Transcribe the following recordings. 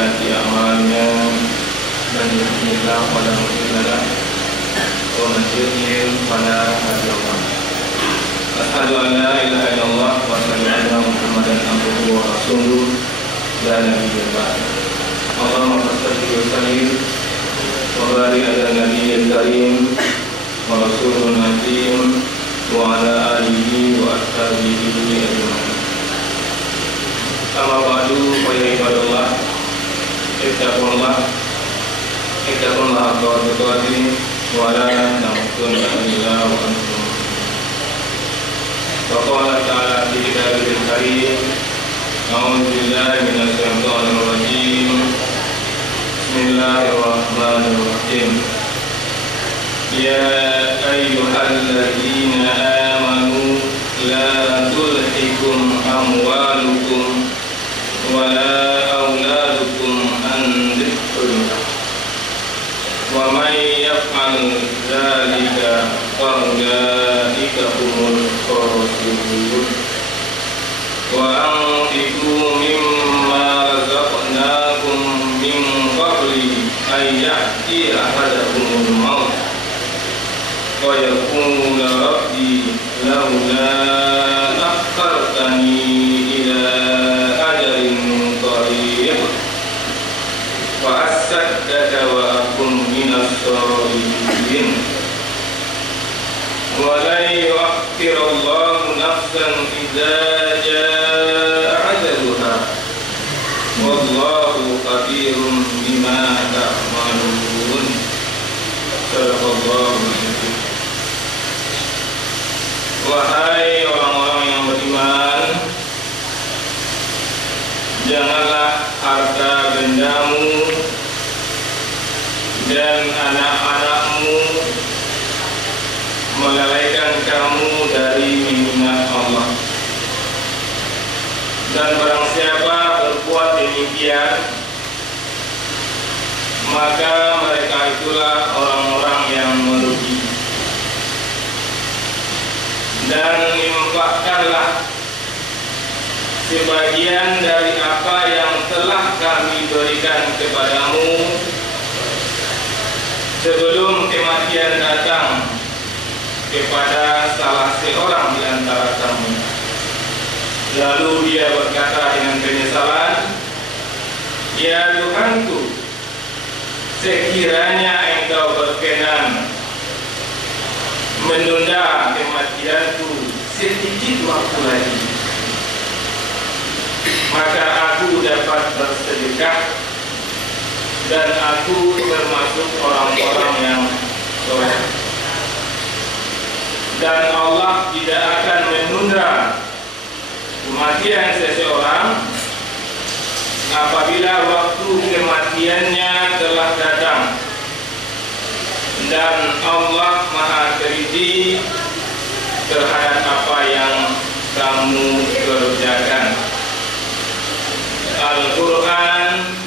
وسيئات أعمالنا من يهده الله فلا مضل له ومن يضلل فلا هادي له أشهد أن لا إله إلا الله وأشهد أن محمدا عبده ورسوله لا نبي بعده اللهم صل وسلم وبارك على النبي الكريم ورسول النبي وعلى آله وأصحابه أجمعين. Amma ba'du fa ya ibadallah ittaqullah haqqa tuqatih wa la tamutunna illa wa antum wa qala ta'ala fi kitabil karim a'udzu billahi minasy syaithanir rajim bismillahirrahmanirrahim ya ayyuhalladzina amanu la tulhikum amwalukum wala auladukum an dzikrillah wa may yaf'al dzalika fa ulaika humul khasirun wa anfiqu mimma razaqnakum min qabli ay ya'ti ahadakumul maut wa yaqulu rabbi laula akhartani ila wa asaddaka wa akun minas sholihin wa la yu'akhirullahu nafsan idza jaa ajaluha wallahu khabirun bima ta'malun. Sadaqallahu alazim. Wahai orang-orang yang beriman, janganlah harta bendamu dan anak-anakmu melalaikan kamu dari mengingat Allah. Dan barang siapa berbuat demikian, maka mereka itulah orang-orang yang merugi. Dan infakkanlah sebagian dari apa yang telah kami berikan kepadamu sebelum kematian datang kepada salah seorang di antara kamu. Lalu dia berkata dengan penyesalan, ya Tuhanku, sekiranya Engkau berkenan menunda kematianku sedikit waktu lagi, maka aku dapat bersedekah dan aku termasuk orang-orang yang soleh. Dan Allah tidak akan menunda kematian seseorang apabila waktu kematiannya telah datang. Dan Allah Maha Teliti terhadap apa yang kamu kerjakan. Al-Quran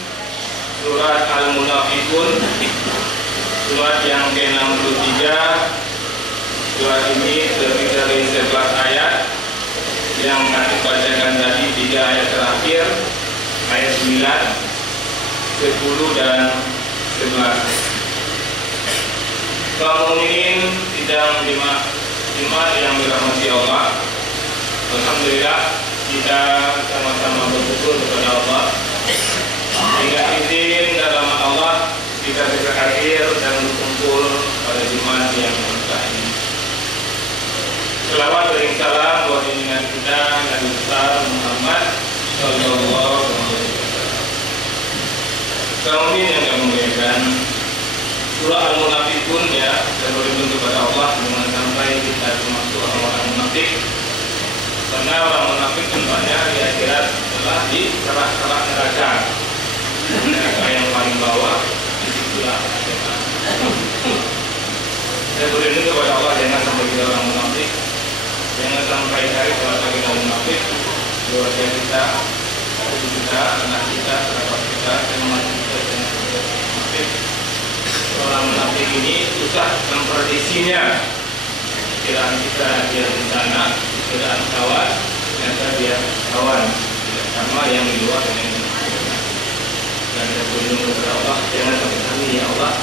Surat Al-Munafiqun, surat yang ke-63. Surat ini terdiri dari 11 ayat yang kami bacakan tadi, 3 ayat terakhir, ayat 9, 10 dan 11. Kaum mukminin sidang jemaat yang dirahmati Allah, alhamdulillah kita sama-sama bersyukur kepada Allah hingga izin dalam Allah kita bisa hadir dan berkumpul pada Jumat yang berkah ini. Selawat dan salam buat junjungan kita Nabi besar Muhammad sallallahu alaihi wasallam. Kaum yang kami muliakan, surah Al-Munafiqun ya, dan berlindung kepada Allah jangan sampai kita termasuk orang-orang munafik. Karena orang munafik tempatnya di akhirat adalah di kerak-kerak neraka. Neraka yang paling bawah, disitulah akhirat. Dan berlindung kepada Allah jangan sampai kita orang munafik. Jangan sampai hari keluarga kita munafik, keluarga kita, ibu kita, anak kita, kerabat kita, teman kita jangan sampai munafik. Orang munafik ini susah mempredisinya. Kiraan kita dia di sana, kiraan kawan, ternyata dia kawan. Tidak sama yang di luar dengan yang di dalam. Dan kepada Allah, jangan sampai kami ya Allah,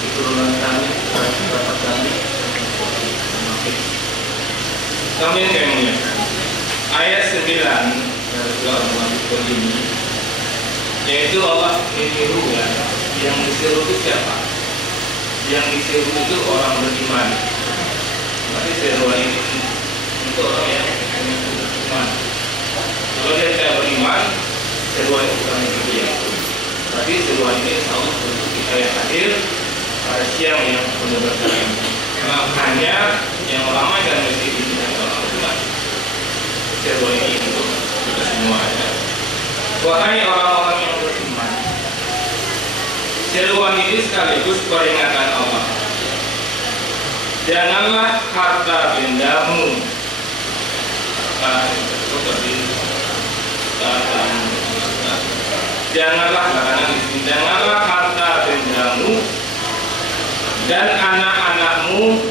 keturunan kami, bapak kami, kami kemudian ayat 9 dari surah Al-Munafiqun ini, yaitu Allah menyeru ya, yang diseru itu siapa? Yang diseru itu orang beriman. Berarti seruan ini untuk orang yang beriman. Kalau dia tidak beriman, seruan itu bukan untuk dia. Berarti seruan ini insya Allah untuk kita yang hadir pada siang yang penuh berkah. Hanya yang ulama dan masjid ini dan orang beriman. Seruan ini untuk kita semuanya. Wahai orang-orang yang beriman, seruan ini sekaligus peringatan Allah. Janganlah harta bendamu, janganlah harta bendamu dan anak-anakmu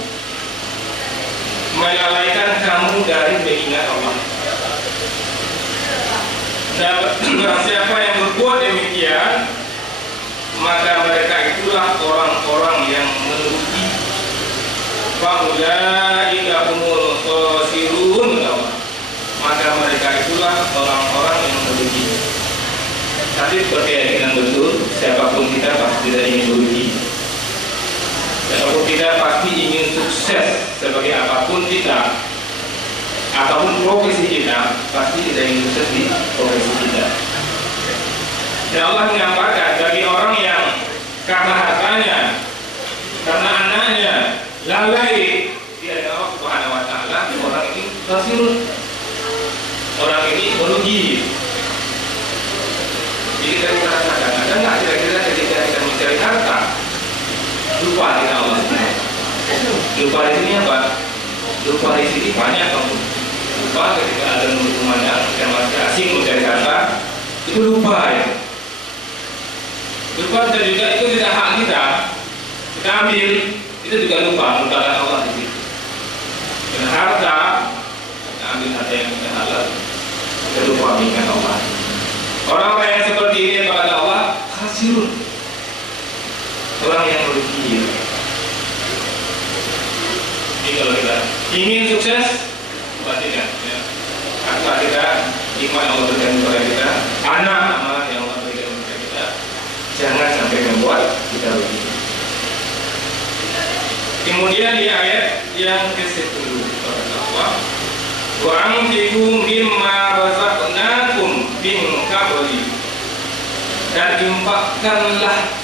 melalaikan kamu dari mengingat Allah. Dan barang siapa yang berbuat demikian, maka mereka itulah orang-orang yang merugi. Faulaika humul khasirun, maka mereka itulah orang-orang yang merugi. Tapi berkeyakinan betul, siapapun kita pasti tidak ingin merugi. Siapapun kita pasti ingin sukses sebagai apapun kita, apapun profesi kita, pasti tidak ingin sukses di profesi kita. Dan Allah menyampaikan bagi orang yang karena hartanya, karena anaknya lalai di hadapan Allah Subhanahu wa taala, orang ini khasirun. Orang ini merugi. Jadi kita rasakan, ada nggak kira-kira ketika kita mencari harta lupa kita Allah? Lupa di sini apa? Lupa di sini banyak kamu. Lupa ketika ada memandang yang masih asing mencari harta, itu lupa ya. Lupa dan juga itu tidak hak kita. Kita ambil, itu juga lupa melupakan Allah di situ. Dan harta, kita ambil harta yang tidak halal, kita lupa mengingat Allah. Orang yang seperti ini kepada Allah khasirun, orang yang merugi. Jadi kalau kita ingin sukses, pastikan ya. Harta kita, iman Allah berikan kepada kita, anak yang Allah berikan kepada kita, jangan sampai membuat kita rugi. Kemudian di ayat yang ke-10 kata Allah, wa anfiqu mimma razaqnakum min qabli, dan infakkanlah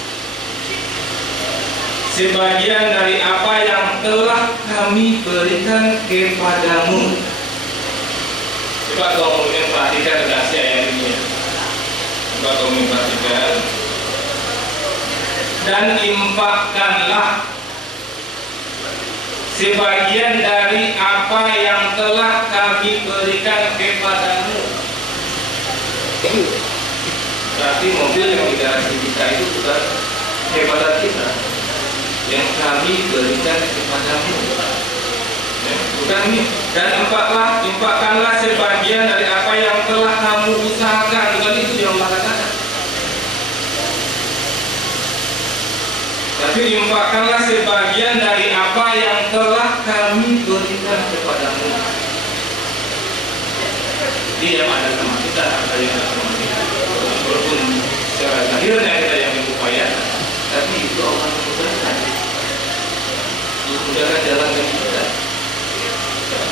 sebagian dari apa yang telah kami berikan kepadamu. Coba kau perhatikan redaksi ayat ini. Coba kau perhatikan. Dan infakkanlah sebagian dari apa yang telah kami berikan kepadamu. Berarti mobil yang di garasi kita itu bukan kepadanan kita, yang kami berikan kepadamu. Bukan ini. Dan infakkanlah sebagian dari apa yang telah kamu usahakan. Bukan itu yang Allah katakan. Tapi infakkanlah sebagian dari apa yang telah kami berikan kepadamu. Dia yang ada sama kita, ada yang ada sama kita. Walaupun secara lahirnya kita yang berupaya, tapi itu Allah memudahkan. Memudahkan jalan bagi kita.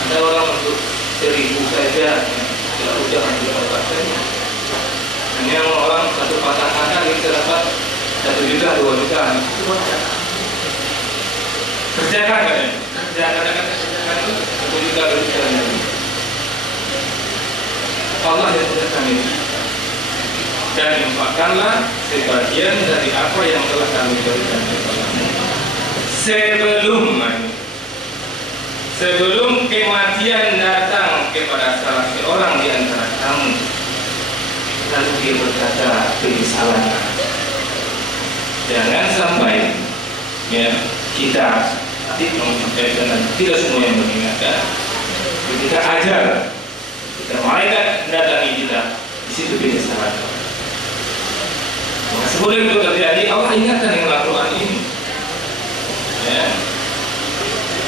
Ada orang untuk 1000 saja, tidak udah didapatkannya. Hanya orang satu patah kata bisa dapat 1 juta, 2 juta. Itu banyak. Kerjakan kan ya? Kerjakan 1 juta, 2 juta. Allah yang mudahkan ini. Dan infakkanlah sebagian dari apa yang telah kami berikan kepadamu sebelum kematian datang kepada salah seorang di antara kamu, lalu dia berkata penyesalan. Jangan sampai ya kita menyampaikan, tidak semua yang mengingatkan. Ketika ajar, ketika malaikat mendatangi kita, di situ penyesalan. Maka sebelum itu terjadi Allah ingatkan dengan Al-Quran ini. Ya.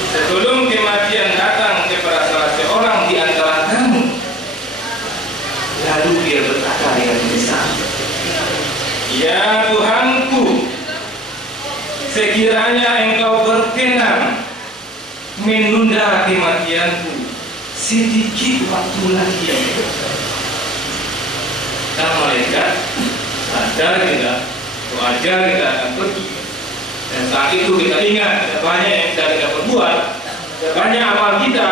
Sebelum kematian datang kepada salah seorang di antara kamu, lalu dia berkata dengan lisan, ya Tuhanku, sekiranya Engkau berkenan menunda kematianku sedikit waktu lagi. Dan malaikat sadar kita, wajar kita akan pergi. Dan saat itu kita ingat ada banyak yang sudah kita perbuat, ada banyak amal kita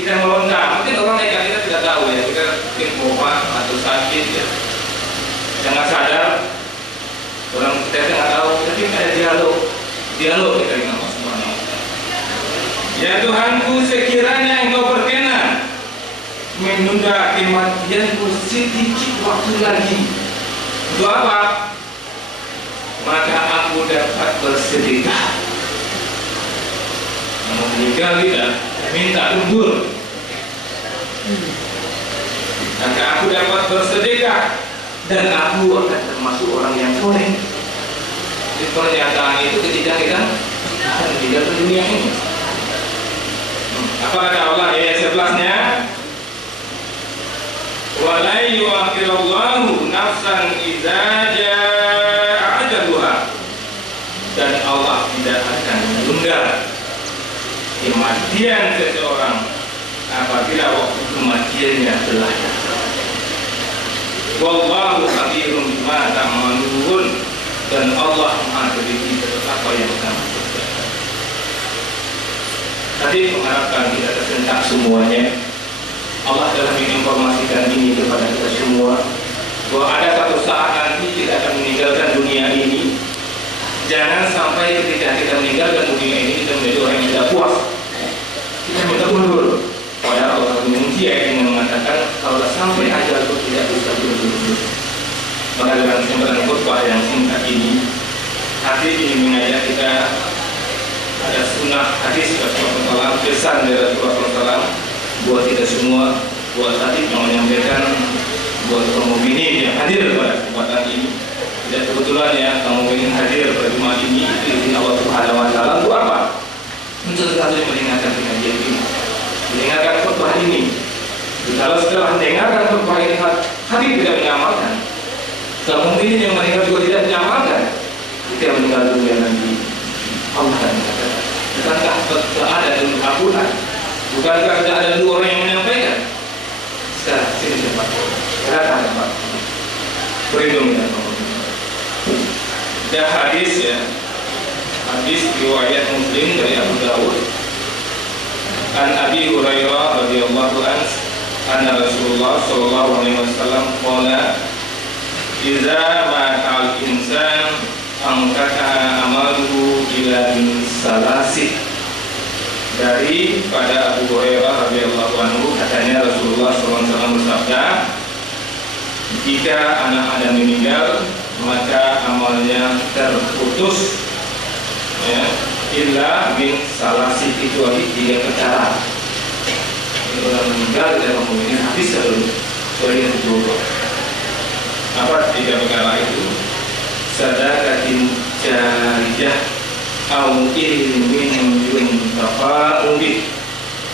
melontar. Mungkin orang nekat kita tidak tahu ya, kita mungkin koma atau sakit ya, jangan sadar. Orang kita tidak tahu, tapi ada dialog kita dengan Allah Subhanahu wa Ta'ala. Ya Tuhanku, sekiranya Engkau berkenan menunda kematianku sedikit waktu lagi, untuk apa? Maka aku dapat bersedekah. Mau meninggal tidak minta umur, maka aku dapat bersedekah dan aku akan termasuk orang yang soleh. Di pernyataan itu ketika kita akan meninggal dunia ini. Apa kata Allah di ayat 11-nya? Wa la yu'akhirullahu nafsan idza jaa ajaluha. Dan Allah tidak akan menunda kematian seseorang apabila waktu kematiannya telah datang. Wallahu khabirun bima ta'malun. Dan Allah Maha teliti terhadap apa yang kamu kerjakan. Tadi mengharapkan tidak tersentak semuanya. Allah telah menginformasikan ini kepada kita semua, bahwa ada satu saat nanti kita akan meninggalkan dunia ini. Jangan sampai ketika kita meninggalkan dunia ini kita menjadi orang yang tidak puas, kita minta mundur. Padahal Allah mengunci ayat yang mengatakan kalau sampai ajal itu tidak bisa mundur. Maka dalam kesempatan khutbah yang singkat ini, hadis ini mengajak kita ada sunnah hadis Rasulullah SAW, pesan dari Rasulullah SAW buat kita semua, buat tadi yang menyampaikan, buat kaum mukminin yang hadir pada kesempatan ini. Tidak kebetulan ya kaum mukminin hadir pada Jumat ini, itu izin Allah Subhanahu wa Ta'ala. Untuk apa? Untuk sekali mendengarkan pengajian ini, mendengarkan khutbah ini. Kalau setelah mendengarkan khutbah ini hati tidak mengamalkan, kaum mukminin yang mendengar juga tidak mengamalkan, ketika meninggal dunia nanti Allah akan mengatakan, bukankah ada dulu ampunan? Bukankah tidak ada dulu orang yang menyampaikan? Sekarang sini cepat, silakan cepat, berlindung ya kaum mukminin. Ada hadis ya, hadis riwayat Muslim dari Abu Dawud, an Abi Hurairah radhiyallahu anhu, anna Rasulullah sallallahu alaihi wasallam qala, idza ma'al insan angkata amaluhu ila min salasih. Dari pada Abu Hurairah radhiyallahu anhu, katanya Rasulullah SAW bersabda, jika anak Adam meninggal maka amalnya terputus ya, illa min salasih, kecuali 3 perkara. Orang meninggal dan mukminin habis kecuali yang kedua. Apa 3 perkara itu? Sadaqatin jariyah, au ilmin yuntafa'u bih,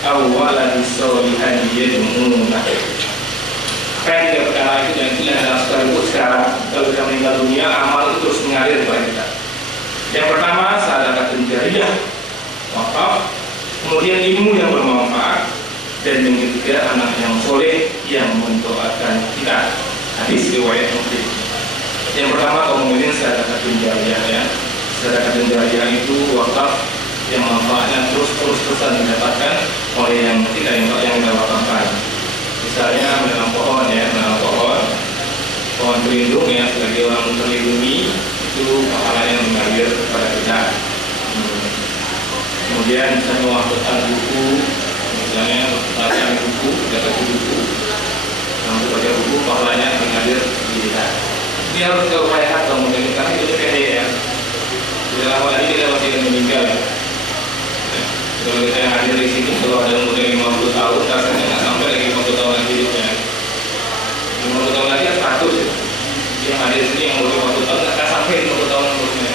au waladis sholihan yad'u lah. Apa 3 perkara itu? Dan itu yang dalam sekaligus sekarang kalau kita meninggal dunia, amal itu terus mengalir kepada kita. Yang pertama sadaqatin jariyah, wakaf, kemudian ilmu yang bermanfaat, dan yang ketiga anak yang soleh yang mendoakan kita. Hadis riwayat Muslim. Yang pertama kaum mukminin sedekah jariyah ya. Sedekah jariyah itu wakaf yang manfaatnya terus-terusan didapatkan oleh yang kita wakafkan. Misalnya menanam pohon ya, menanam pohon berlindung ya, sebagai orang terlindungi, itu pahalanya mengalir kepada kita. Kemudian misalnya menghafalkan buku, misalnya bacaan buku, dapat buku, untuk baca buku pahalanya mengalir di kita. Ini harus kita upayakan kemudian, karena itu pendek ya. Tidak lama lagi kita masih akan meninggal ya. Kalau kita yang hadir di sini, kalau ada umur 50 tahun, rasanya nggak sampai lagi 50 tahun lagi hidupnya. 50 tahun lagi 100 ya. Yang hadir di sini yang umur 50 tahun nggak sampai sampai 50 tahun umurnya.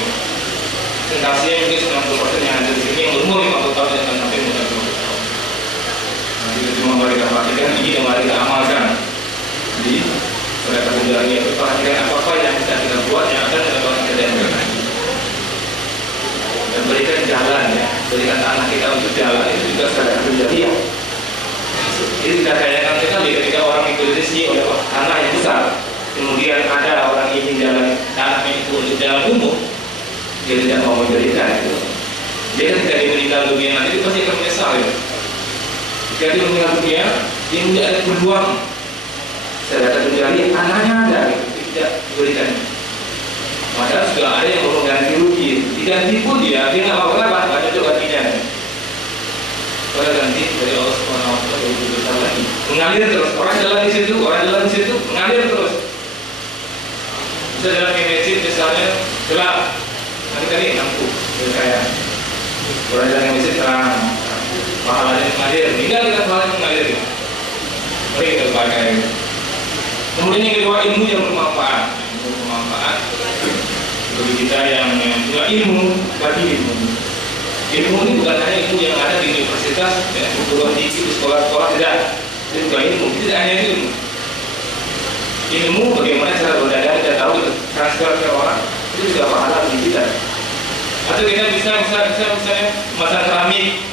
Kasihnya mungkin 90% yang ada di sini yang umur 50 tahun yang akan sampai 50 tahun. Nah, itu cuma mari kita perhatikan ini dan mari kita amalkan. Jadi mereka menjalani itu perhatikan apa-apa yang bisa kita buat yang akan mendapatkan kejadian lagi. Dan berikan jalan ya, berikan anak kita untuk jalan itu juga sadar menjadi ya. Ini tidak kayak kita ketika orang itu rezeki oleh anak yang besar, kemudian ada orang ingin jalan anaknya itu untuk jalan umum, dia tidak mau menjadikan itu. Dia ketika dia meninggal dunia nanti itu pasti akan menyesal ya. Jika dia meninggal dunia, dia tidak ada peluang. Sedangkan menjadi anaknya ada, tidak diberikan. Maka sudah ada yang mau mengganti rugi, diganti pun dia nggak mau kenapa, nggak cocok gantinya. Pada ganti dari Allah Subhanahu Wa Taala lebih besar lagi. Mengalir terus, orang jalan di situ, mengalir terus. Bisa jalan ke masjid misalnya gelap, nanti tadi lampu, kayak orang jalan ke masjid terang, pahalanya mengalir, tinggal kita pahalanya mengalir. Mari kita pakai. Kemudian yang kedua ilmu yang bermanfaat, bagi kita yang punya ilmu, bagi ilmu. Ilmu ini bukan hanya ilmu yang ada di universitas, ya, perguruan tinggi, di sekolah-sekolah, tidak. Itu bukan ilmu, tidak hanya ilmu. Ilmu bagaimana cara berdagang dan tahu transfer ke orang itu juga pahala bagi kita. Atau kita bisa misalnya masang keramik.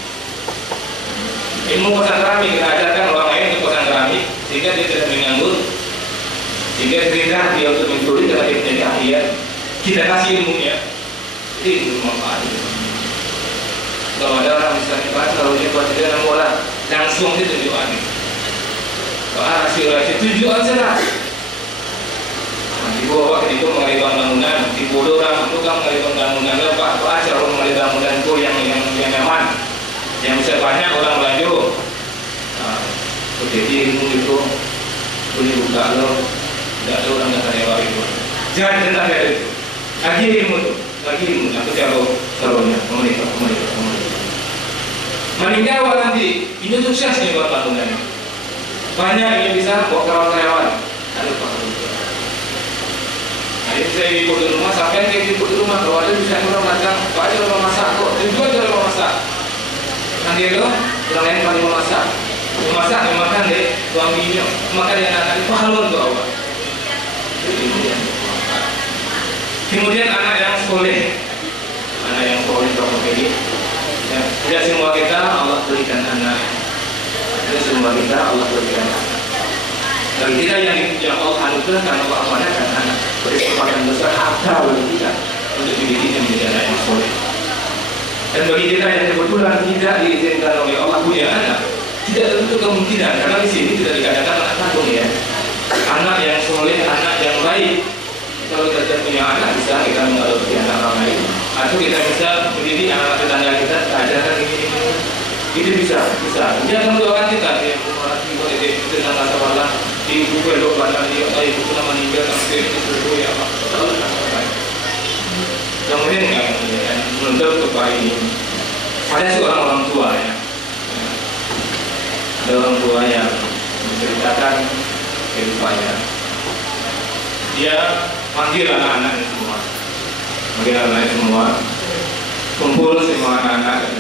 Ilmu pasang keramik kita ajarkan orang lain untuk pasang keramik sehingga dia tidak menganggur, sehingga gerindra dia untuk mencuri karena dia menjadi ahlian. Kita kasih ilmunya, itu ilmu manfaat. Kalau ada orang misalnya kalau dia buat dia bola langsung ditunjukkan. Kalau hasil tunjukkan saja. Di bawah itu mengalihkan bangunan, di bodoh orang itu kan mengalihkan bangunan, lepas aja orang mengalihkan bangunan itu yang nyaman, yang bisa banyak orang belanja. Jadi ilmu itu boleh buka lo, tidak ada orang yang kaya itu. Jangan tentang itu. Lagi ilmu itu, aku calonnya, komunitas. Meninggal nanti, ini sukses nih buat bangunan. Banyak yang bisa bawa karyawan, ada pahala. Jadi saya di rumah, sampai kayak di rumah, kalau ada bisa orang datang, Pak aja orang masak kok, tujuan cara memasak. Nanti itu, orang lain paling memasak, makan deh, tuang minyak, makan yang akan pahala untuk Allah. Kemudian anak yang soleh kalau begini, ya, tidak semua kita Allah berikan anak, tidak semua kita Allah berikan anak. Bagi kita yang Allah anugerahkan, Allah amanahkan anak, berkesempatan besar harta bagi kita untuk didiknya menjadi anak yang soleh. Dan bagi kita yang kebetulan tidak diizinkan oleh Allah punya anak, tidak tentu kemungkinan, karena di sini tidak dikatakan anak kandung ya, anak yang soleh, anak yang baik. Kalau kita punya anak bisa kita mengadopsi anak orang lain, atau kita bisa mendidik anak tetangga kita, ajarkan ini. Itu bisa. Dia akan mendoakan kita. Dia mendoakan kita dengan rasa malah di buku elok badan dia, ibu pernah meninggal sampai itu ya apa? Kemudian menuntut kepada ini. Ada seorang orang tua ya. Ada orang tua yang menceritakan kehidupannya. Dia panggil anak-anaknya semua, kumpul semua anak-anak.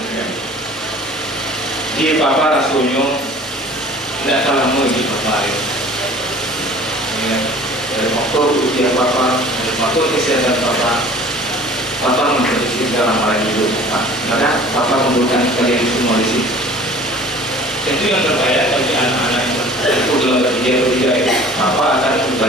Di Papa Rasulnya tidak salah muji Papa ya. Dari waktu usia Papa, dari waktu kesehatan Papa memproduksi dalam hal hidup Papa. Karena Papa membutuhkan kalian semua di sini. Itu yang terbaik bagi anak-anak itu dalam bertiga Papa akan